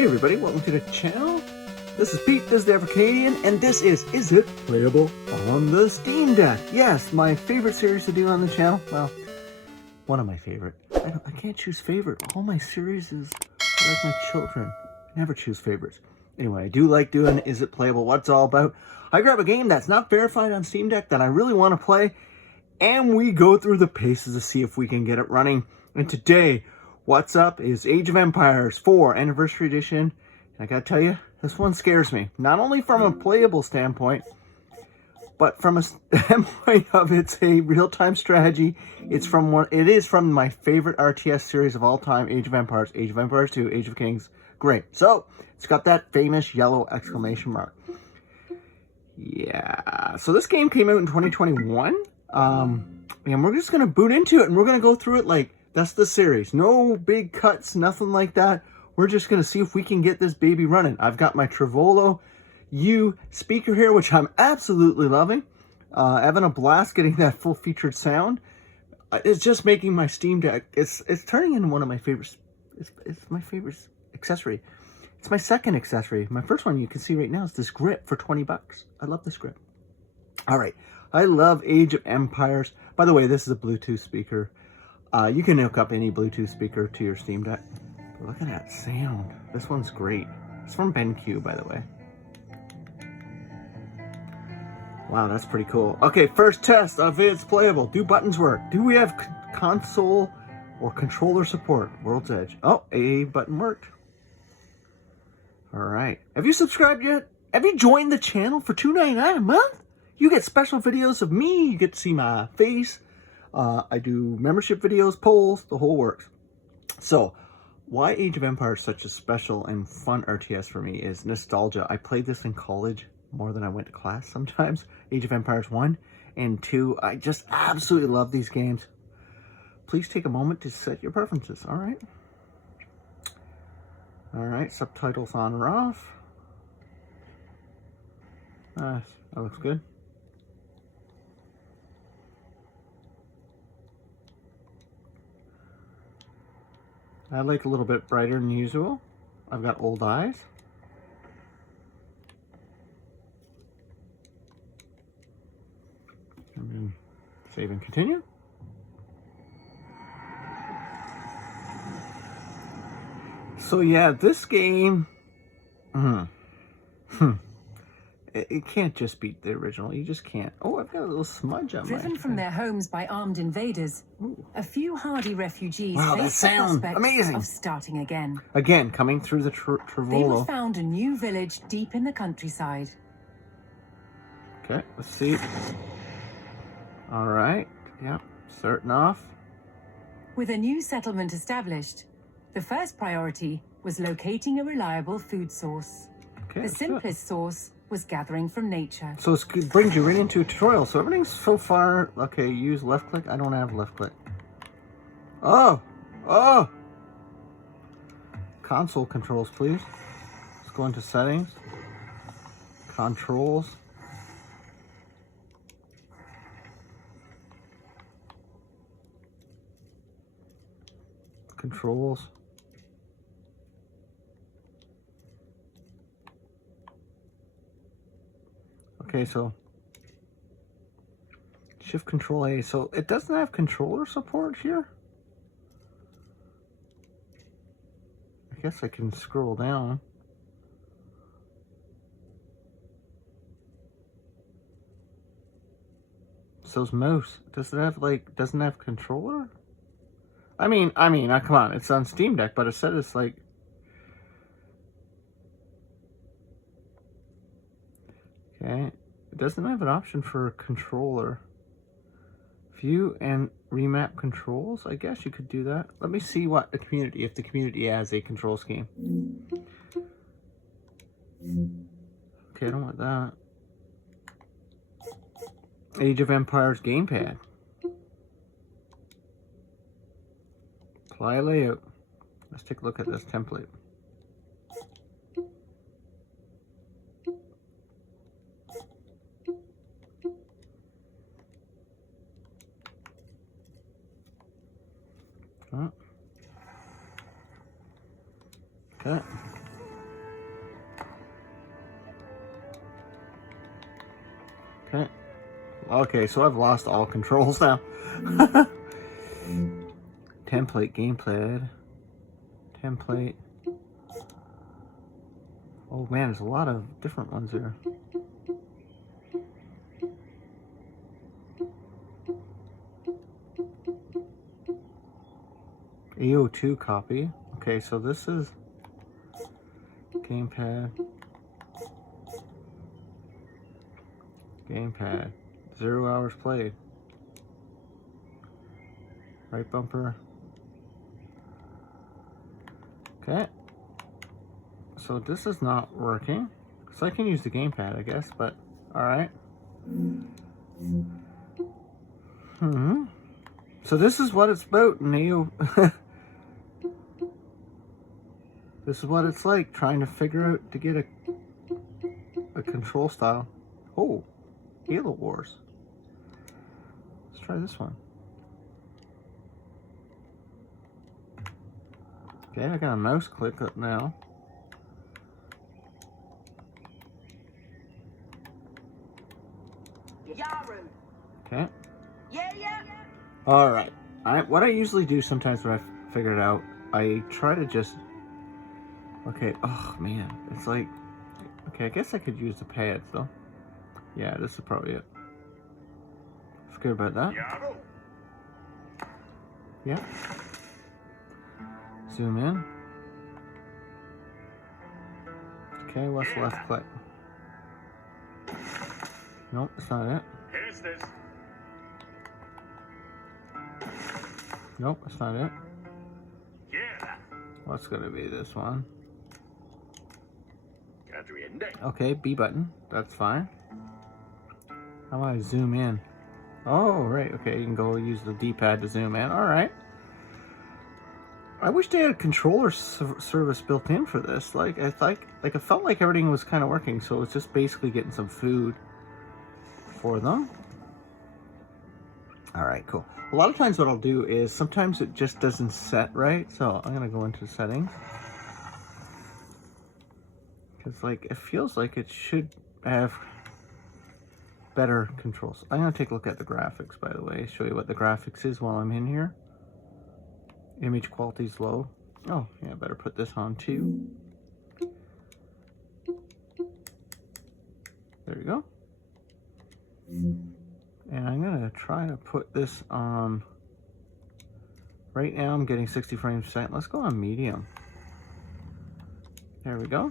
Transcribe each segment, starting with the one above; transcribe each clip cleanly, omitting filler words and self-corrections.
Hey everybody, welcome to the channel. This is Pete, this is the Evercadian, and this is It Playable on the Steam Deck? Yes, my favorite series to do on the channel. Well, one of my favorite. I can't choose favorite. All my series is like my children. I never choose favorites. Anyway, I do like doing Is It Playable, what it's all about. I grab a game that's not verified on Steam Deck that I really want to play, and we go through the paces to see if we can get it running. And today, what's up is Age of Empires 4 Anniversary Edition. And I gotta tell you, this one scares me. Not only from a playable standpoint, but from a standpoint of it's a real-time strategy. It is from my favorite RTS series of all time, Age of Empires 2, Age of Kings. Great. So, it's got that famous yellow exclamation mark. Yeah. So this game came out in 2021. And we're just gonna boot into it and we're gonna go through it like that's the series. No big cuts, nothing like that. We're just going to see if we can get this baby running. I've got my Trevolo U speaker here, which I'm absolutely loving. Having a blast getting that full-featured sound. It's just making my Steam Deck, it's turning into one of my favorites. It's my favorite accessory. It's my second accessory. My first one you can see right now is this grip for 20 bucks. I love this grip. All right. I love Age of Empires. By the way, this is a Bluetooth speaker. You can hook up any Bluetooth speaker to your Steam Deck. But look at that sound. This one's great. It's from BenQ, by the way. Wow, that's pretty cool. Okay, first test of It's Playable. Do buttons work? Do we have console or controller support? World's Edge. Oh, A button worked. All right. Have you subscribed yet? Have you joined the channel for $2.99 a month? You get special videos of me. You get to see my face. I do membership videos, polls, the whole works. So, why Age of Empires is such a special and fun RTS for me is nostalgia. I played this in college more than I went to class sometimes. Age of Empires 1 and 2. I just absolutely love these games. Please take a moment to set your preferences. All right. All right. Subtitles on or off. That looks good. I like a little bit brighter than usual. I've got old eyes. And then save and continue. So yeah, this game, it can't just beat the original. You just can't. Oh, I've got a little smudge on my Driven from their homes by armed invaders, a few hardy refugees face the prospect of starting again. Again, coming through the Trevolo. They have found a new village deep in the countryside. Okay, let's see. All right, yeah, starting off. With a new settlement established, the first priority was locating a reliable food source. Okay, the simplest source was gathering from nature. So it brings you right into a tutorial. So everything's so far. Okay, use left click. I don't have left click. Oh! Console controls, please. Let's go into settings. Controls. Controls. Okay, so Shift Control A. So it doesn't have controller support here. I guess I can scroll down. So's mouse. Does it have doesn't have controller? I mean, come on, it's on Steam Deck, but it said it's like. Okay, it doesn't have an option for a controller. View and remap controls. I guess you could do that. Let me see what the community, if the community has a control scheme. Okay, I don't want that. Age of Empires gamepad. Apply layout. Let's take a look at this template. Okay. Okay. Okay, so I've lost all controls now. Template, gamepad. Template. Oh man, there's a lot of different ones there. AO2 copy. Okay, so this is gamepad. Gamepad. 0 hours played. Right bumper. Okay. So this is not working. So I can use the gamepad, I guess, but alright. So this is what it's about in AO. This is what it's like trying to figure out to get a control style. Oh, Halo Wars. Let's try this one. Okay, I got a mouse click up now. Okay. Yeah. All right. What I usually do sometimes when I figure it out, I try to just. Okay. Oh man, it's like. Okay, I guess I could use the pads though. Yeah, this is probably it. Forget about that. Yeah. Zoom in. Okay, what's the left click? Nope, that's not it. Here's this. Nope, that's not it. Yeah. What's gonna be this one? Index. Okay, B button. That's fine. How do I zoom in? Oh, right. Okay, you can go use the D-pad to zoom in. All right. I wish they had a controller service built in for this. Like it felt like everything was kind of working, so it's just basically getting some food for them. All right, cool. A lot of times what I'll do is sometimes it just doesn't set right, so I'm gonna go into settings because like it feels like it should have better controls. I'm gonna take a look at the graphics, by the way, show you what the graphics is while I'm in here. Image quality is low. Oh, yeah, better put this on too. There you go. And I'm gonna try to put this on. Right now I'm getting 60 frames per second. Let's go on medium. There we go.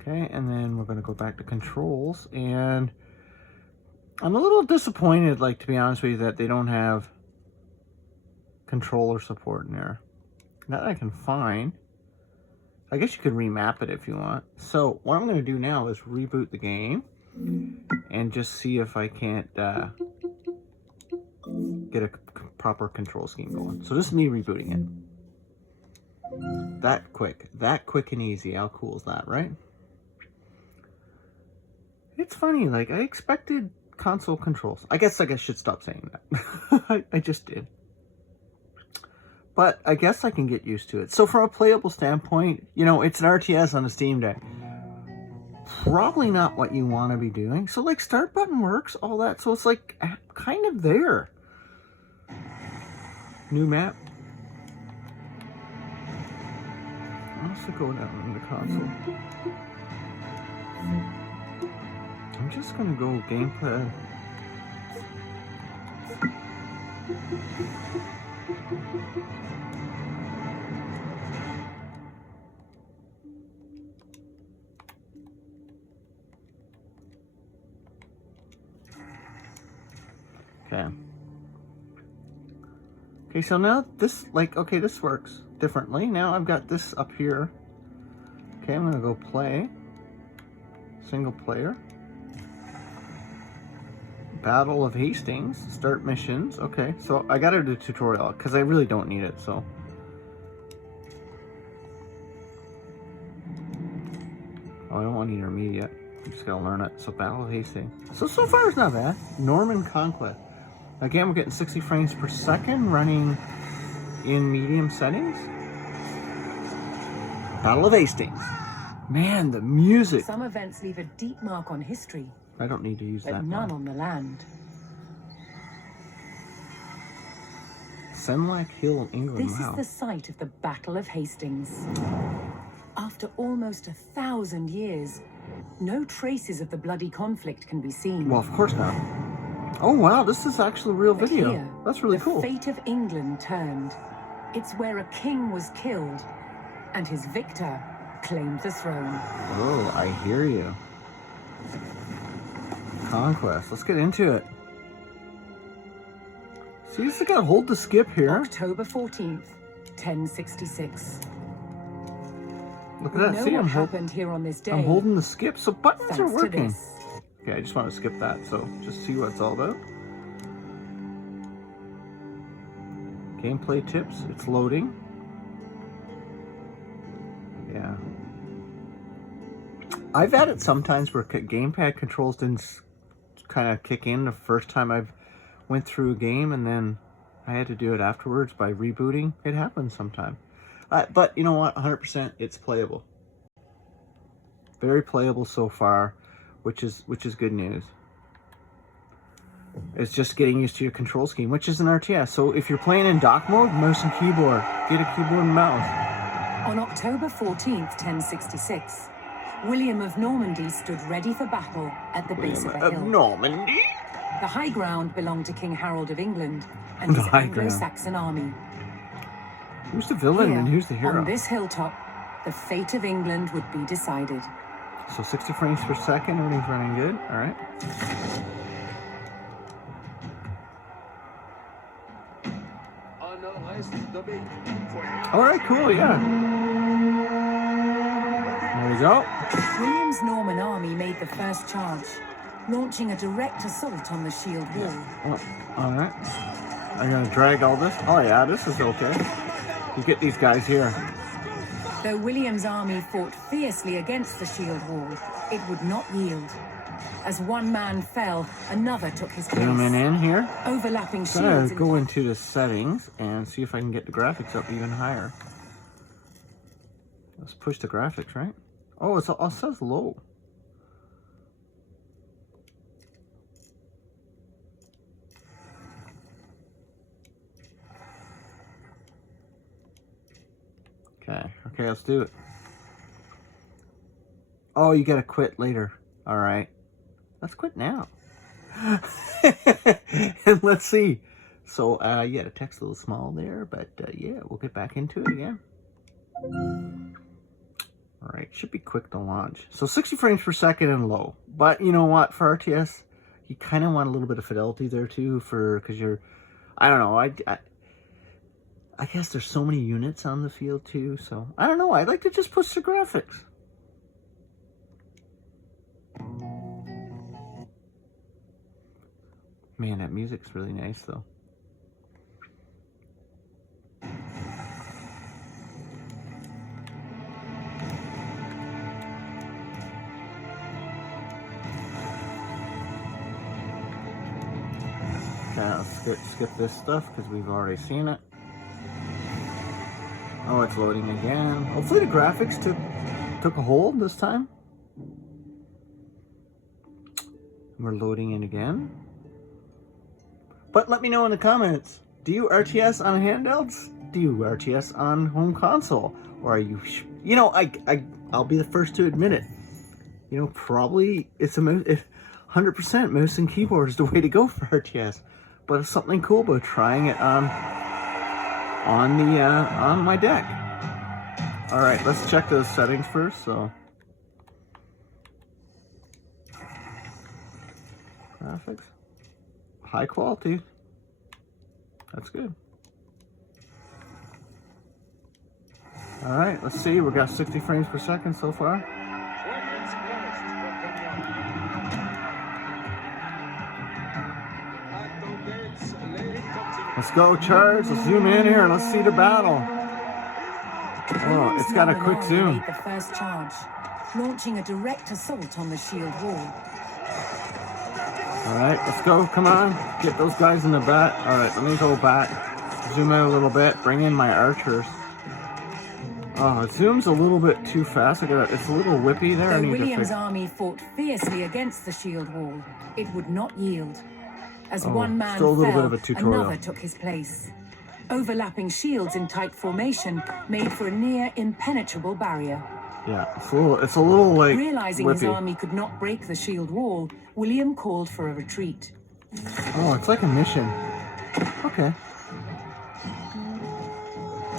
Okay, and then we're gonna go back to controls, and I'm a little disappointed, like, to be honest with you, that they don't have controller support in there. That I can find. I guess you could remap it if you want. So what I'm going to do now is reboot the game and just see if I can't get a proper control scheme going. So this is me rebooting it. That quick and easy. How cool is that, right? It's funny, like I expected console controls. I guess I should stop saying that. I just did. But I guess I can get used to it. So from a playable standpoint, you know, it's an RTS on a Steam Deck. Probably not what you want to be doing. So like start button works, all that. So it's like kind of there. New map. I'll also go down in the console. I'm just going to go gamepad. Okay, so now this, like, okay, this works differently. Now I've got this up here. Okay, I'm gonna go play. Single player. Battle of Hastings. Start missions. Okay, so I gotta do tutorial because I really don't need it, so. Oh, I don't want intermediate. I'm just gonna learn it. So Battle of Hastings. So far it's not bad. Norman Conquest. Again, we're getting 60 frames per second, running in medium settings. Battle of Hastings. Man, the music. Some events leave a deep mark on history, I don't need to use but that none one. on the land. Senlac Hill, England. This Wow. is the site of the Battle of Hastings. After almost 1,000 years, no traces of the bloody conflict can be seen. Well, of course not. Oh, wow, this is actually a real But video. here, That's really the cool. fate of England turned. It's where a king was killed, and his victor claimed the throne. Oh, I hear you. Conquest. Let's get into it. See, you just gotta hold the skip here. October 14th, 1066. Look We at that. know See, what I'm happened here on this day. I'm holding the skip, so buttons thanks are to working. this. Okay, I just want to skip that, so just see what it's all about. Gameplay tips. It's loading. Yeah. I've had it sometimes where gamepad controls didn't kind of kick in the first time I've went through a game, and then I had to do it afterwards by rebooting. It happens sometimes. But you know what? 100% it's playable. Very playable so far, which is good news. It's just getting used to your control scheme, which is an RTS. So if you're playing in dock mode, mouse and keyboard. Get a keyboard and mouse. On October 14th, 1066, William of Normandy stood ready for battle at the base of a hill. Normandy? The high ground belonged to King Harold of England and his high ground. Anglo-Saxon army. Who's the villain Here, and who's the hero? on this hilltop, the fate of England would be decided. So 60 frames per second, everything's running good. All right. All right, cool, yeah. There we go. William's Norman army made the first charge, launching a direct assault on the shield wall. Oh, all right. I'm gonna drag all this. Oh yeah, this is okay. You get these guys here. Though William's army fought fiercely against the shield wall, it would not yield. As one man fell, another took his place. Zoom in here. Overlapping So I'm gonna shields. go into the settings and see if I can get the graphics up even higher. Let's push the graphics, right? Oh, it says low. Okay, let's do it. Oh, you gotta quit later. All right, let's quit now. And let's see. So, yeah, the text a little small there, but yeah, we'll get back into it again. All right, should be quick to launch. So 60 frames per second and low. But you know what, for RTS, you kind of want a little bit of fidelity there too, because you're, I don't know, I guess there's so many units on the field too, so I don't know. I like to just push the graphics. Man, that music's really nice though. Okay, let's skip this stuff because we've already seen it. Oh, it's loading again. Hopefully the graphics took a hold this time. We're loading in again. But let me know in the comments. Do you RTS on handhelds? Do you RTS on home console? Or are you... You know, I'll be the first to admit it. You know, probably it's 100% mouse and keyboard is the way to go for RTS. But it's something cool about trying it on my deck. All right, let's check those settings first. So, graphics, high quality. That's good. All right, let's see. We got 60 frames per second so far. Let's go, charge. Let's zoom in here. Let's see the battle. Oh, it's got a quick zoom. Made the first charge, launching a direct assault on the shield wall. All right, let's go. Come on. Get those guys in the back. All right, let me go back. Zoom out a little bit. Bring in my archers. Oh, it zooms a little bit too fast. It's a little whippy there. I Though need to William's fix. army fought fiercely against the shield wall, it would not yield. As Oh, one man still a little fell, bit of a tutorial. another took his place. Overlapping shields in tight formation made for a near impenetrable barrier. Yeah, it's a little like Realizing his whippy. army could not break the shield wall, William called for a retreat. Oh, it's like a mission. Okay.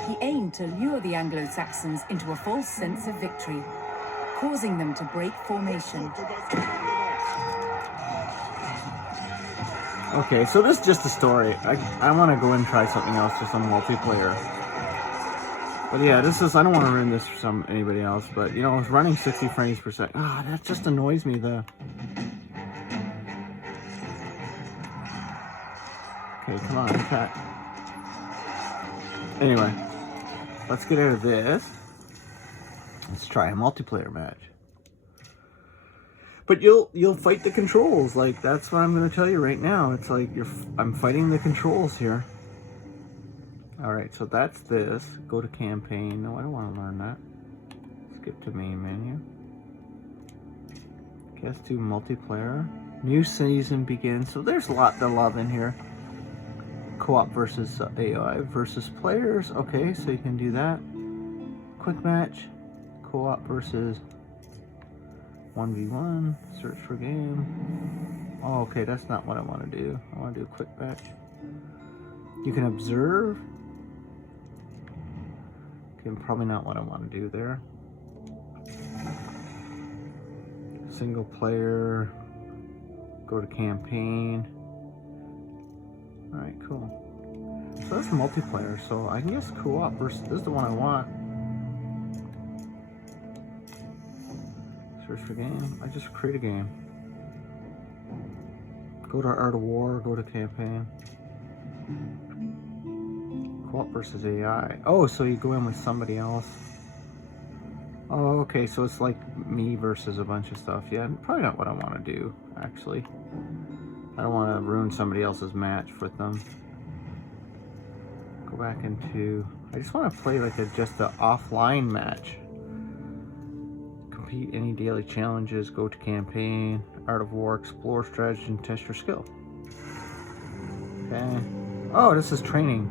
He aimed to lure the Anglo-Saxons into a false sense of victory, causing them to break formation. Okay, so this is just a story. I want to go and try something else, just on multiplayer. But yeah, I don't want to ruin this for anybody else, but you know, it's running 60 frames per second. Ah, that just annoys me, Okay, come on, cat. Anyway, let's get out of this. Let's try a multiplayer match. But you'll fight the controls. Like, that's what I'm going to tell you right now. It's like I'm fighting the controls here. All right, so that's this. Go to campaign. No, I don't want to learn that. Skip to main menu. Okay, let's do multiplayer. New season begins. So there's a lot to love in here. Co-op versus AI versus players. Okay, so you can do that. Quick match. Co-op versus 1v1. Search for game. Oh, okay, that's not what I want to do. I want to do a quick match. You can observe. Okay, probably not what I want to do there. Single player. Go to campaign. Alright, cool. So that's multiplayer, so I can guess co-op versus, this is the one I want. Search for game. I just create a game. Go to Art of War, go to campaign. Co-op versus AI. Oh, so you go in with somebody else. Oh, okay, so it's like me versus a bunch of stuff. Yeah, probably not what I want to do, actually. I don't want to ruin somebody else's match with them. Go back into... I just want to play like just an offline match. Compete any daily challenges, go to campaign, Art of War, explore strategy, and test your skill. Okay. Oh, this is training.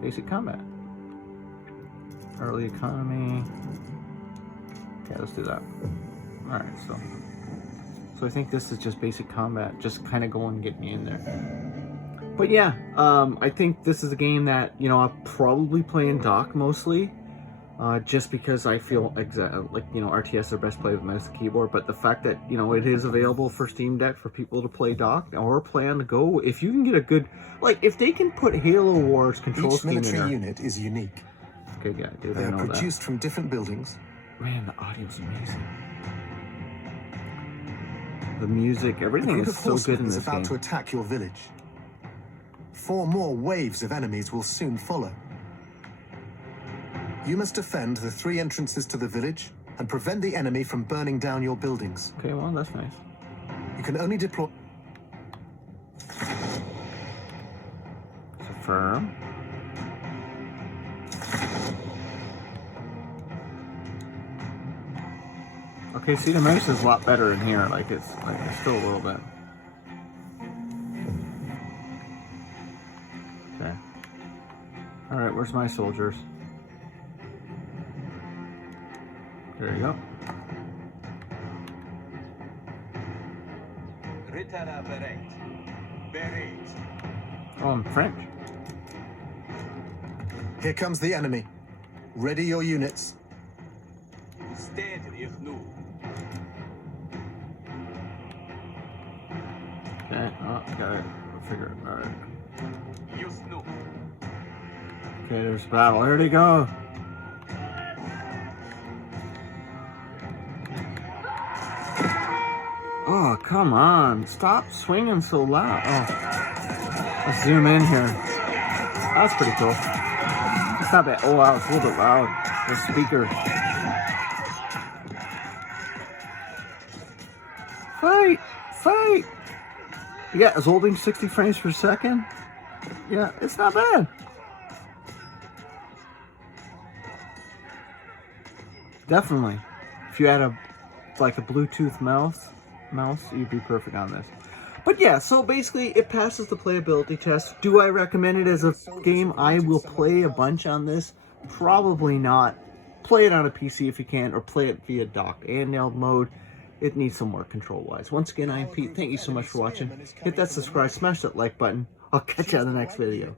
Basic combat. Early economy. Okay, let's do that. Alright, so I think this is just basic combat, just kind of going and getting me in there. But yeah, I think this is a game that, you know, I'll probably play in dock mostly. Just because I feel like, you know, RTS are best played with mouse and keyboard, but the fact that, you know, it is available for Steam Deck for people to play dock or play on the go, if you can get a good, like, if they can put Halo Wars control scheme in there. Each military unit is unique. Okay, yeah, dude, They I are know that. produced from different buildings. Man, the audio's amazing. The music, A everything group is of so good horsemen in is this about game. to attack your village. 4 more waves of enemies will soon follow. You must defend the 3 entrances to the village and prevent the enemy from burning down your buildings. Okay, well, that's nice. You can only deploy... Confirm. Okay, see, the mouse is a lot better in here. Like, it's still a little bit. Okay. All right, where's my soldiers? There you go. Oh, I'm French. Here comes the enemy. Ready your units. Okay, oh, got it. I'll figure it. All right. Okay, there's battle. There they go. Oh, come on. Stop swinging so loud. Oh. Let's zoom in here. That's pretty cool. It's not bad. Oh, wow, it's a little bit loud. The speaker. Fight! Fight! Yeah, it's holding 60 frames per second. Yeah, it's not bad. Definitely. If you had a Bluetooth mouse, you'd be perfect on this. But yeah, so basically it passes the playability test. Do I recommend it as a game I will play a bunch on this? Probably not. Play it on a PC if you can, or play it via docked handheld mode. It needs some work control-wise. Once again, I'm Pete. Thank you so much for watching. Hit that subscribe, smash that like button. I'll catch you on the next video.